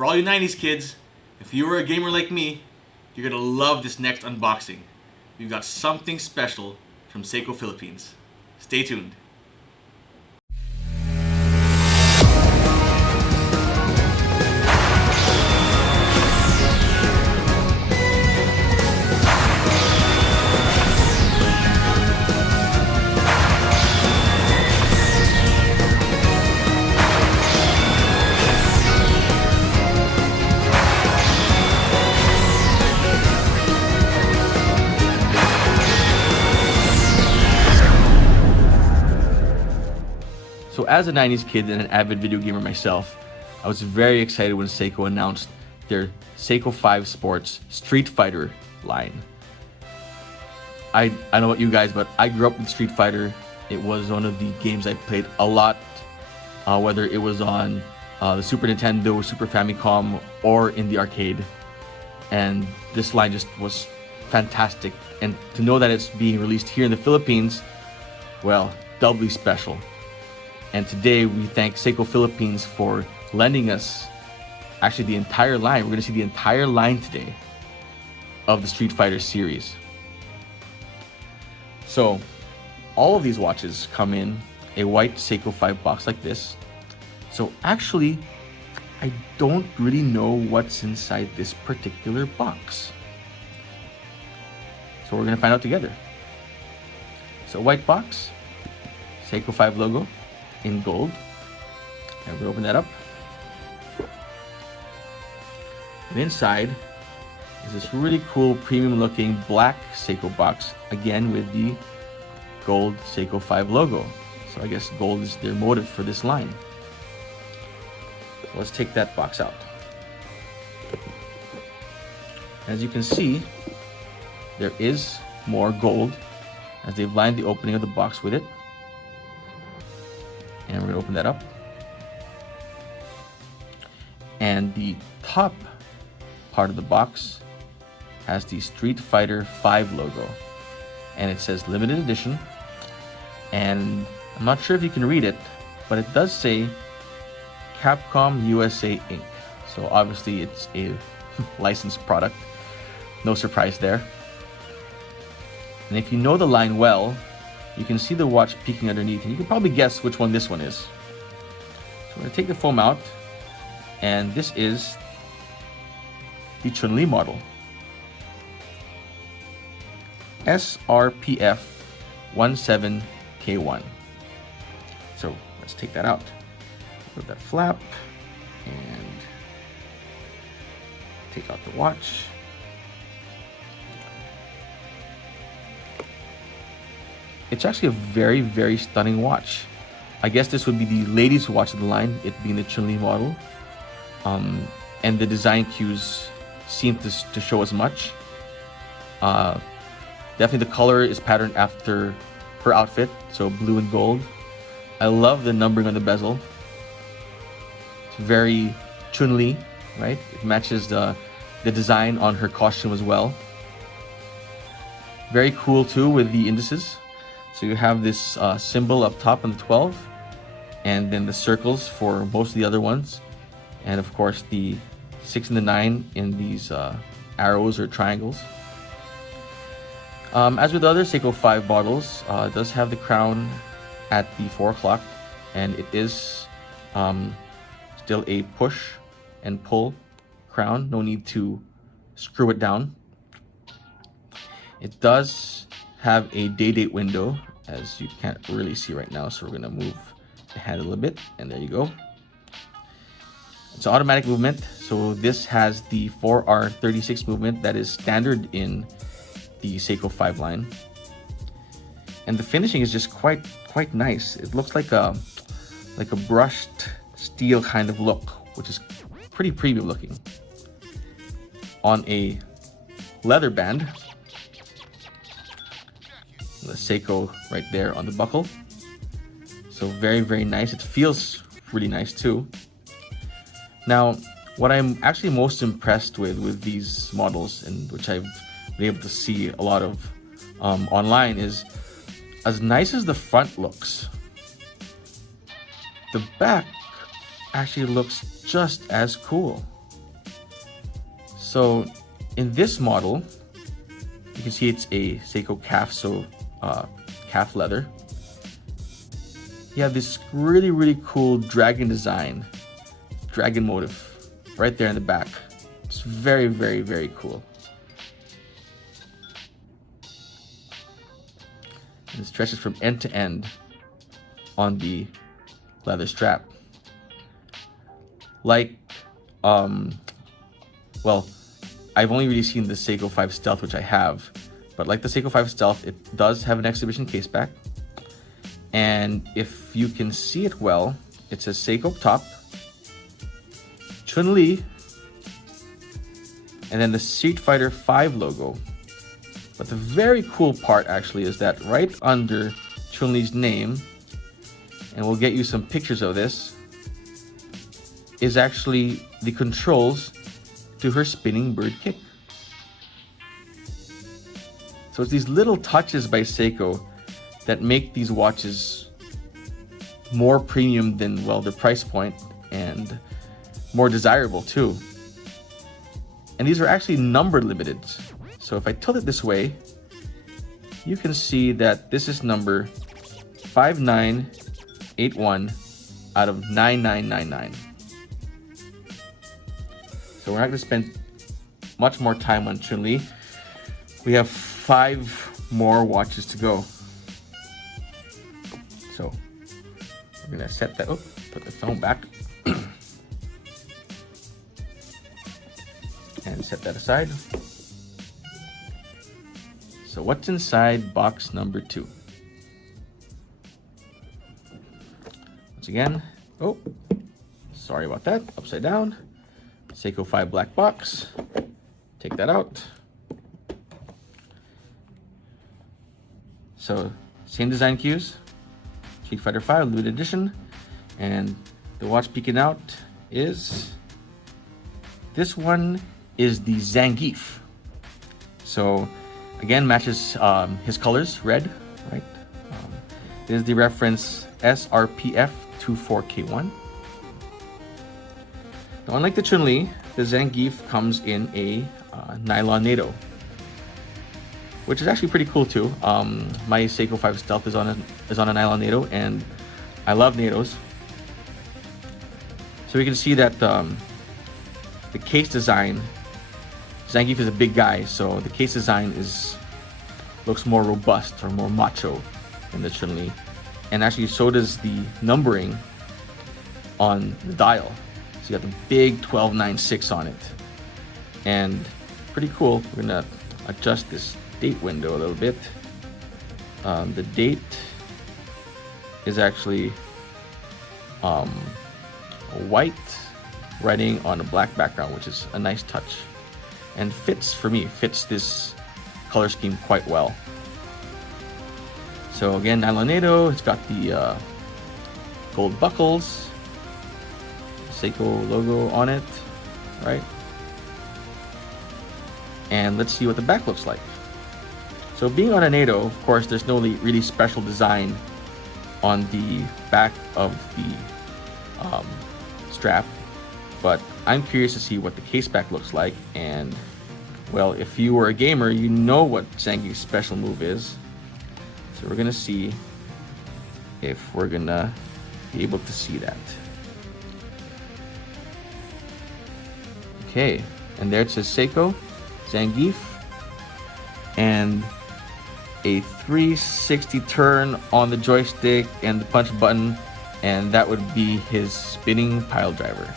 for all you 90s kids, if you were a gamer like me, you're gonna love this next unboxing. We've got something special from Seiko Philippines. Stay tuned. So as a 90s kid and an avid video gamer myself, I was very excited when Seiko announced their Seiko 5 Sports Street Fighter line. I don't know about you guys, but I grew up with Street Fighter. It was one of the games I played a lot, whether it was on the Super Nintendo, Super Famicom, or in the arcade. And this line just was fantastic. And to know that it's being released here in the Philippines, well, doubly special. And today we thank Seiko Philippines for lending us actually the entire line. We're going to see the entire line today of the Street Fighter series. So all of these watches come in a white Seiko 5 box like this. So actually, I don't really know what's inside this particular box. So we're going to find out together. So white box, Seiko 5 logo in gold, and we'll open that up. And inside is this really cool premium looking black Seiko box, again with the gold Seiko 5 logo. So I guess gold is their motive for this line. So let's take that box out. As you can see, there is more gold as they've lined the opening of the box with it. And we're going to open that up. And the top part of the box has the Street Fighter 5 logo. And it says limited edition. And I'm not sure if you can read it, but it does say Capcom USA Inc. So obviously it's a licensed product. No surprise there. And if you know the line well, you can see the watch peeking underneath, and you can probably guess which one this one is. So we're going to take the foam out, and this is the Chun-li model. SRPF 17K1. So let's take that out. Put that flap, and take out the watch. It's actually a very, very stunning watch. I guess this would be the ladies' watch of the line, it being the Chun-li model. And the design cues seem to show as much. Definitely the color is patterned after her outfit, so blue and gold. I love the numbering on the bezel. It's very Chun-li, right? It matches the design on her costume as well. Very cool too with the indices. So you have this symbol up top on the 12, and then the circles for most of the other ones, and of course the 6 and the 9 in these arrows or triangles. As with other Seiko 5 models, it does have the crown at the 4 o'clock, and it is still a push and pull crown. No need to screw it down. It does have a day-date window, as you can't really see right now, so we're going to move the hand a little bit, and there you go. It's automatic movement, so this has the 4R36 movement that is standard in the Seiko 5 line. And the finishing is just quite nice. It looks like a brushed steel kind of look, which is pretty premium looking. On a leather band, the Seiko right there on the buckle. So very, very nice. It feels really nice too. Now, what I'm actually most impressed with these models, and which I've been able to see a lot of online, is as nice as the front looks, the back actually looks just as cool. So in this model, you can see it's a Seiko calf, so calf leather. You have this really cool dragon design, dragon motif right there in the back. It's very cool. And it stretches from end to end on the leather strap. Like, well, I've only really seen the Seiko 5 Stealth, which I have, but like the Seiko 5 Stealth, it does have an exhibition case back. And if you can see it well, it says Seiko top, Chun-li, and then the Street Fighter 5 logo. But the very cool part actually is that right under Chun-li's name, and we'll get you some pictures of this, is actually the controls to her spinning bird kick. So it's these little touches by Seiko that make these watches more premium than, well, their price point, and more desirable too. And these are actually number limited. So if I tilt it this way, you can see that this is number 5981 out of 9999. So we're not going to spend much more time on Chun-li. We have 5 more watches to go. So we're going to set that up, put the phone back, and set that aside. So what's inside box number 2? Once again, oh, sorry about that, upside down. Seiko 5 black box. Take that out. So same design cues, Street Fighter 5 limited edition, and the watch peeking out is, this one is the Zangief. So again, matches his colors, red, right? This is the reference SRPF 24K1. Now, unlike the Chun-li, the Zangief comes in a nylon NATO, which is actually pretty cool too. My Seiko 5 Stealth is on a nylon NATO, and I love NATOs. So we can see that the case design, Zangief is a big guy, so the case design looks more robust or more macho than the Chun-li, and actually so does the numbering on the dial. So you got the big 1296 on it, and pretty cool. We're gonna adjust this date window a little bit. The date is actually white writing on a black background, which is a nice touch, and fits this color scheme quite well. So again, nylon NATO, it's got the gold buckles, Seiko logo on it, right? And let's see what the back looks like. So being on a NATO, of course, there's no really special design on the back of the strap, but I'm curious to see what the case back looks like. And well, if you were a gamer, you know what Zangief's special move is. So we're gonna see if we're gonna be able to see that. Okay, and there it says Seiko, Zangief, and a 360 turn on the joystick and the punch button, and that would be his spinning pile driver.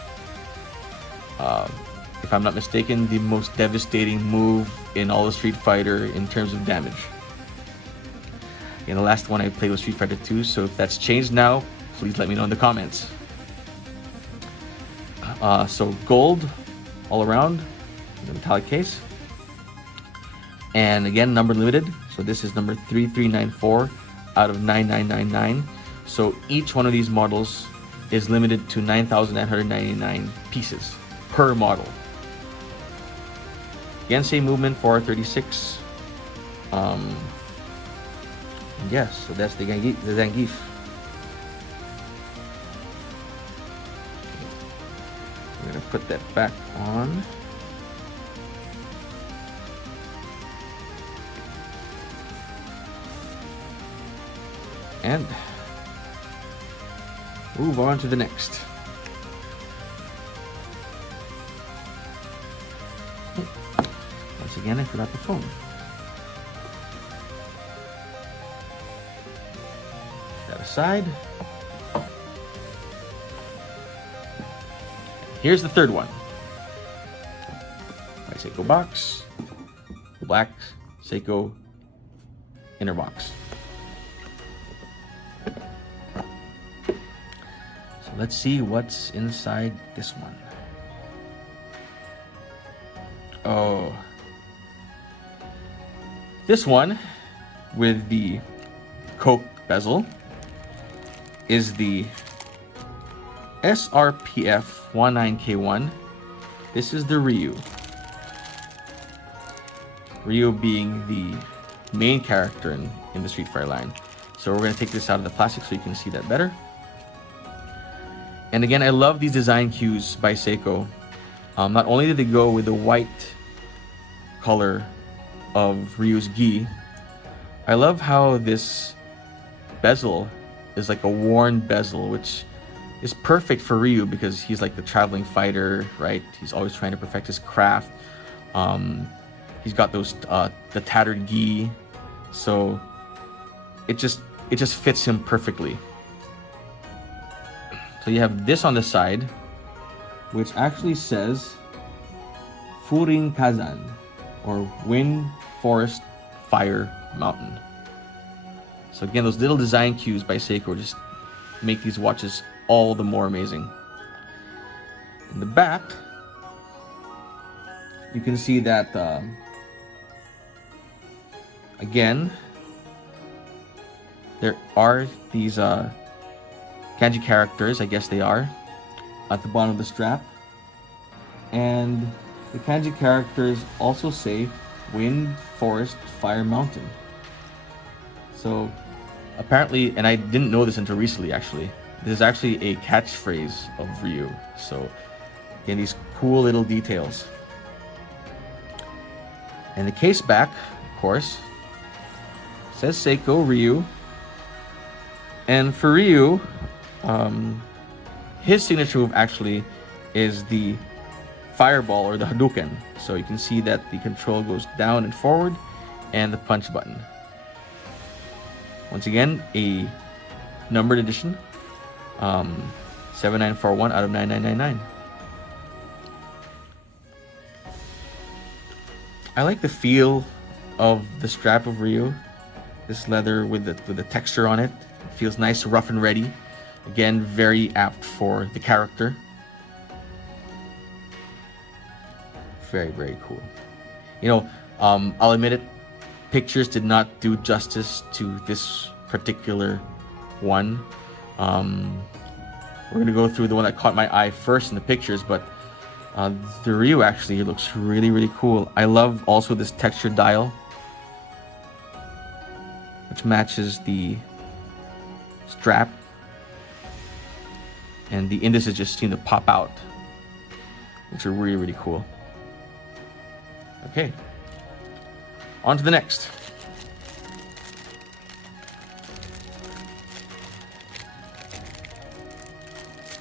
If I'm not mistaken, the most devastating move in all of Street Fighter in terms of damage. And the last one I played was Street Fighter 2, so if that's changed now, please let me know in the comments. So gold all around, the metallic case. And again, number limited. So this is number 3394 out of 9999. So each one of these models is limited to 9,999 pieces per model. Again, same movement for 36. Yes, so that's the Zangief. We're gonna put that back on. And move on to the next. Once again, I forgot the phone. That aside. Here's the third one. My Seiko box. The black Seiko inner box. So let's see what's inside this one. Oh. This one with the Coke bezel is the SRPF 19K1. This is the Ryu. Ryu being the main character in the Street Fighter line. So we're going to take this out of the plastic so you can see that better. And again, I love these design cues by Seiko. Not only did they go with the white color of Ryu's gi, I love how this bezel is like a worn bezel, which is perfect for Ryu because he's like the traveling fighter, right? He's always trying to perfect his craft. He's got those the tattered gi, so it just fits him perfectly. So you have this on the side, which actually says Furin Kazan, or Wind, Forest, Fire, Mountain. So again, those little design cues by Seiko just make these watches all the more amazing. In the back, you can see that again, there are these kanji characters, I guess they are, at the bottom of the strap. And the kanji characters also say Wind, Forest, Fire, Mountain. So apparently, and I didn't know this until recently actually, this is actually a catchphrase of Ryu. So again, these cool little details. And the case back, of course, says Seiko Ryu. And for Ryu, his signature move actually is the fireball or the Hadouken. So you can see that the control goes down and forward, and the punch button. Once again, a numbered edition, 7941 out of 9999. I like the feel of the strap of Ryu. This leather with the texture on it. It feels nice, rough and ready. Again, very apt for the character. Very, very cool. You know, I'll admit it, pictures did not do justice to this particular one. We're gonna go through the one that caught my eye first in the pictures, but the Ryu actually looks really, really cool. I love also this textured dial, which matches the strap, and the indices just seem to pop out, which are really, really cool. Okay, on to the next.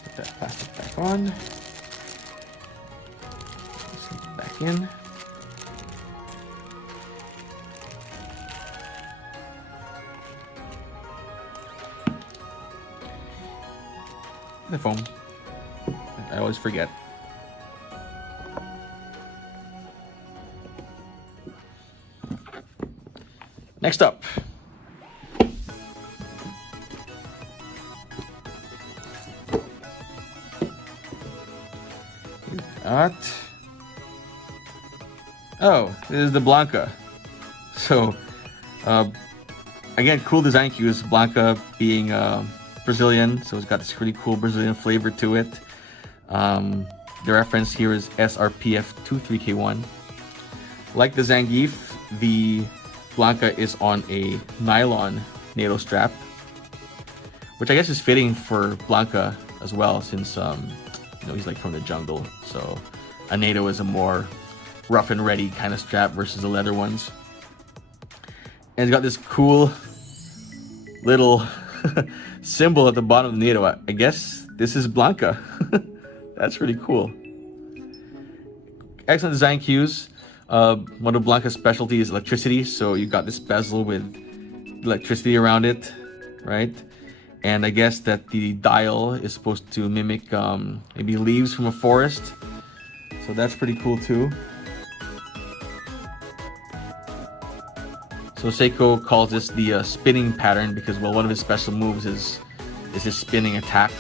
Put that plastic back on. This is back in. The foam. I always forget. Next up, we've got, oh, this is the Blanka. So, again, cool design cues. Blanka being Brazilian, so it's got this really cool Brazilian flavor to it. The reference here is SRPF 23K1. Like the Zangief, the Blanka is on a nylon NATO strap, which I guess is fitting for Blanka as well, since you know, he's like from the jungle. So a NATO is a more rough and ready kind of strap versus the leather ones. And it's got this cool little symbol at the bottom of the NATO. I guess this is Blanka. That's really cool. Excellent design cues. One of Blanka's specialty is electricity, so you got this bezel with electricity around it, right? And I guess that the dial is supposed to mimic maybe leaves from a forest, so that's pretty cool too. So Seiko calls this the spinning pattern because, well, one of his special moves is his spinning attack.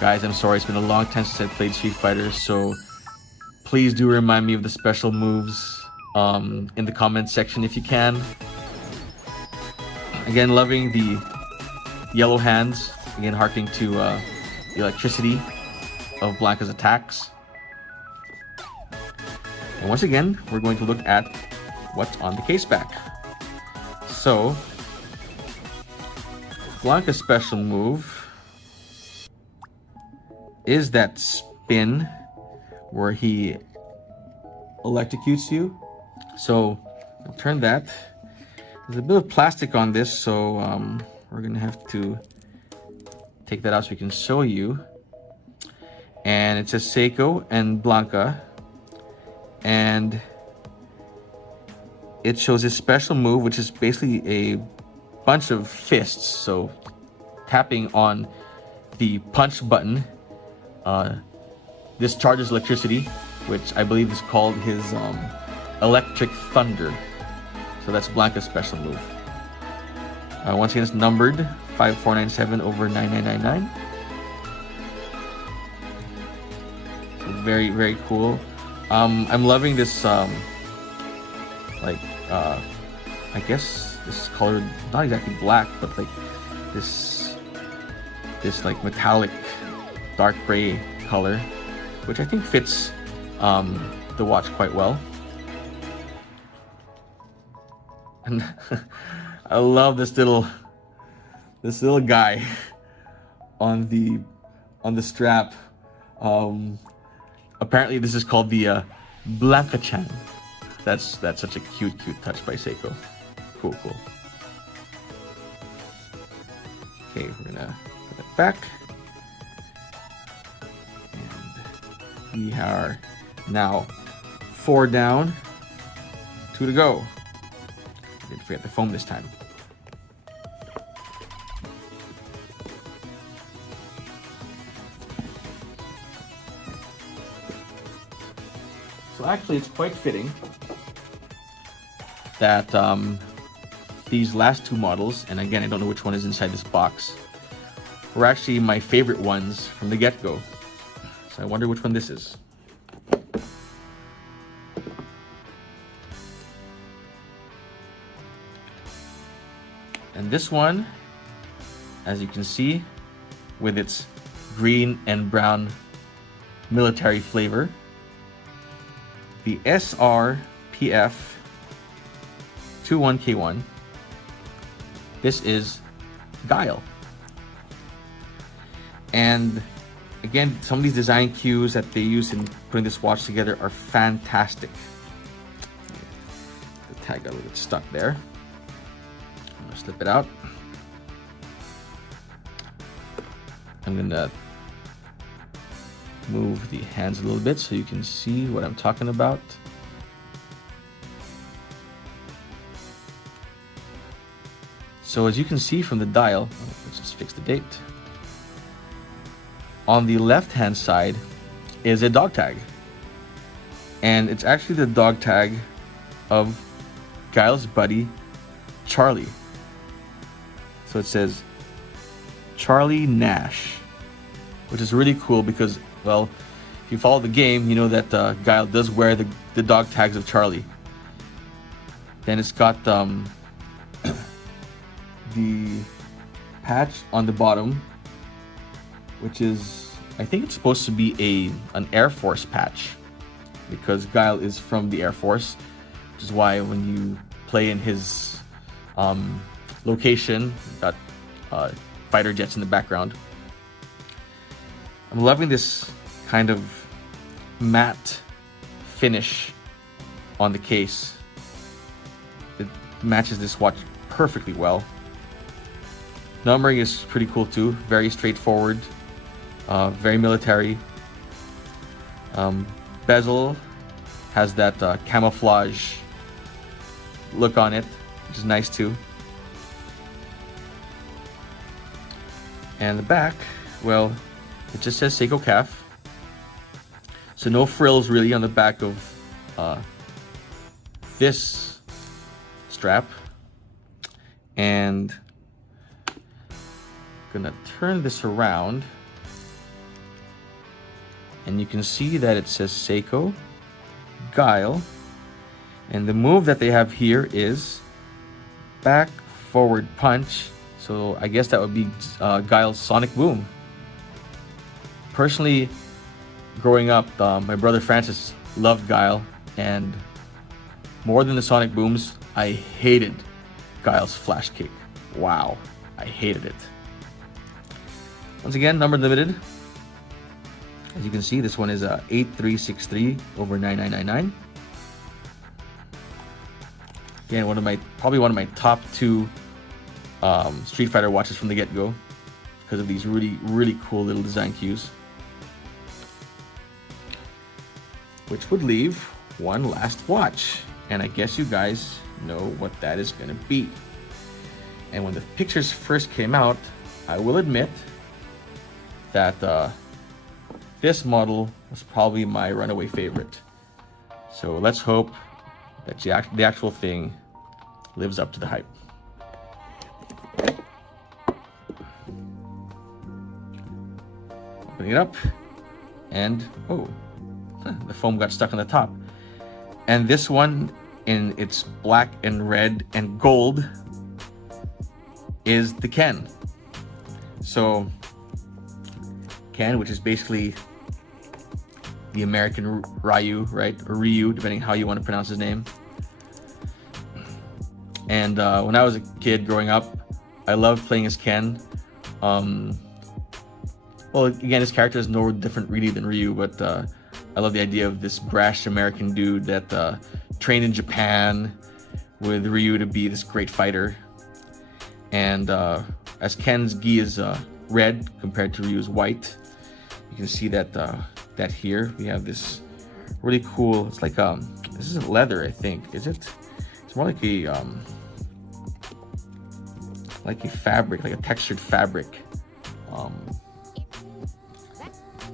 Guys, I'm sorry, it's been a long time since I played Street Fighter, so please do remind me of the special moves in the comment section if you can. Again, loving the yellow hands, again harkening to the electricity of Blanka's attacks. And once again, we're going to look at what's on the case back. So, Blanka's special move is that spin where he electrocutes you. So, I'll turn that. There's a bit of plastic on this, so we're gonna have to take that out so we can show you. And it says Seiko and Blanka, and it shows his special move, which is basically a bunch of fists. So tapping on the punch button discharges electricity, which I believe is called his electric thunder. So that's Blanka's special move. Once again, it's numbered 5497 over 9999. So very, very cool. I'm loving this, I guess this is colored, not exactly black, but like this like metallic dark gray color, which I think fits the watch quite well. And I love this little guy on the strap. Apparently this is called the Blanka-chan. That's such a cute touch by Seiko. Cool. Okay, we're gonna put it back. And we are now 4 down, 2 to go. Didn't forget the foam this time. So actually, it's quite fitting that these last 2 models, and again, I don't know which one is inside this box, were actually my favorite ones from the get-go. So I wonder which one this is. And this one, as you can see, with its green and brown military flavor, the SRPF 21K1. This is Guile. And again, some of these design cues that they use in putting this watch together are fantastic. The tag got a little bit stuck there. I'm gonna slip it out. I'm gonna move the hands a little bit so you can see what I'm talking about. So as you can see from the dial, let's just fix the date. On the left hand side is a dog tag. And it's actually the dog tag of Guile's buddy, Charlie. So it says Charlie Nash, which is really cool because, well, if you follow the game, you know that Guile does wear the dog tags of Charlie. Then it's got the patch on the bottom, which is, I think it's supposed to be an Air Force patch, because Guile is from the Air Force, which is why when you play in his location, got fighter jets in the background. I'm loving this kind of matte finish on the case. It matches this watch perfectly well. Numbering is pretty cool too. Very straightforward. Very military. Bezel has that camouflage look on it, which is nice too. And the back, well, it just says Seiko Calf. So no frills really on the back of this strap. And I'm gonna turn this around, and you can see that it says Seiko, Guile, and the move that they have here is back forward punch. So I guess that would be Guile's Sonic Boom. Personally, growing up, my brother Francis loved Guile, and more than the Sonic Booms, I hated Guile's Flash Kick. Wow, I hated it. Once again, number limited. As you can see, this one is 8363 over 9999. Again, probably one of my top 2 Street Fighter watches from the get-go because of these really cool little design cues. Which would leave one last watch, and I guess you guys know what that is gonna be. And when the pictures first came out, I will admit that this model was probably my runaway favorite. So let's hope that the actual thing lives up to the hype. Opening it up, and oh, the foam got stuck on the top. And this one, in its black and red and gold, is the Ken. So Ken, which is basically the American Ryu, right? Or Ryu, depending how you want to pronounce his name. And when I was a kid growing up, I loved playing as Ken. Well, again, his character is no different really than Ryu, but I love the idea of this brash American dude that trained in Japan with Ryu to be this great fighter. And as Ken's gi is red compared to Ryu's white, you can see that that here we have this really cool. It's like this isn't leather, I think, is it? It's more like a fabric, like a textured fabric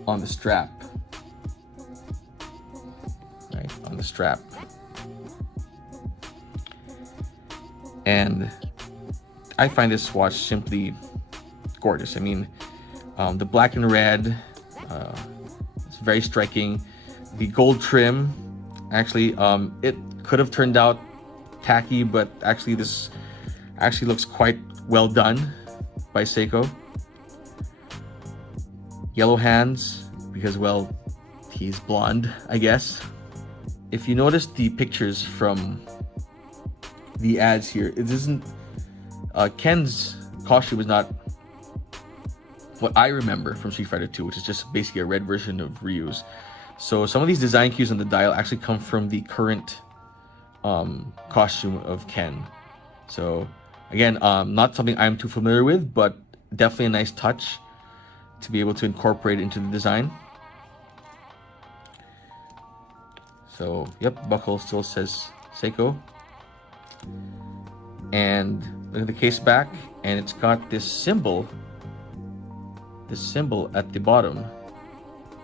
on the strap. Right, on the strap. And I find this watch simply gorgeous. I mean, the black and red, it's very striking. The gold trim, actually, it could have turned out tacky, but actually this actually looks quite well done by Seiko. Yellow hands, because, well, he's blonde, I guess. If you notice the pictures from the ads here, it isn't Ken's costume is not what I remember from Street Fighter 2, which is just basically a red version of Ryu's. So some of these design cues on the dial actually come from the current costume of Ken. So again, not something I'm too familiar with, but definitely a nice touch to be able to incorporate it into the design. So yep, the buckle still says Seiko. And look at the case back, and it's got this symbol at the bottom.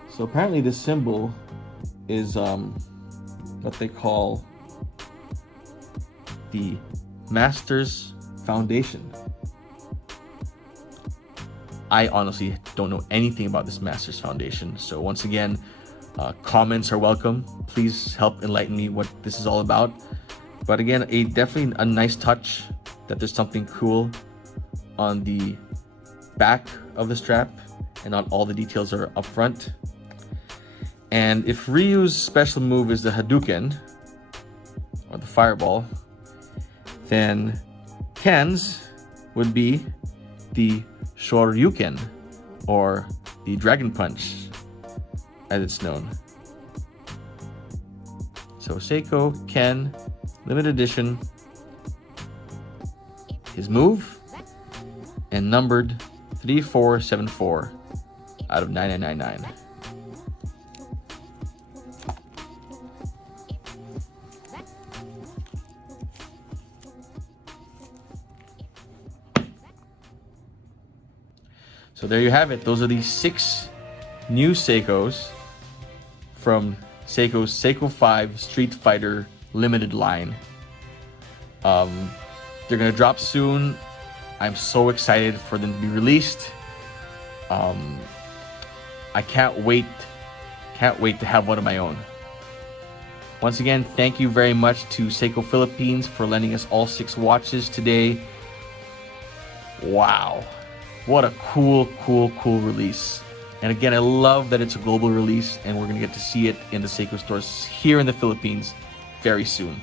So apparently this symbol is what they call the Masters Foundation. I honestly don't know anything about this Masters Foundation, so once again, comments are welcome. Please help enlighten me what this is all about. But again, definitely a nice touch that there's something cool on the back of the strap and not all the details are up front. And if Ryu's special move is the Hadouken or the Fireball, then Ken's would be the Shoryuken or the Dragon Punch as it's known. So Seiko, Ken, limited edition, his move, and numbered 3474 out of 9999. So there you have it. Those are the 6 new Seikos from Seiko's Seiko 5 Street Fighter Limited line. They're gonna drop soon. I'm so excited for them to be released. I can't wait to have one of my own. Once again, thank you very much to Seiko Philippines for lending us all 6 watches today. Wow, what a cool release. And again, I love that it's a global release and we're gonna get to see it in the Seiko stores here in the Philippines very soon.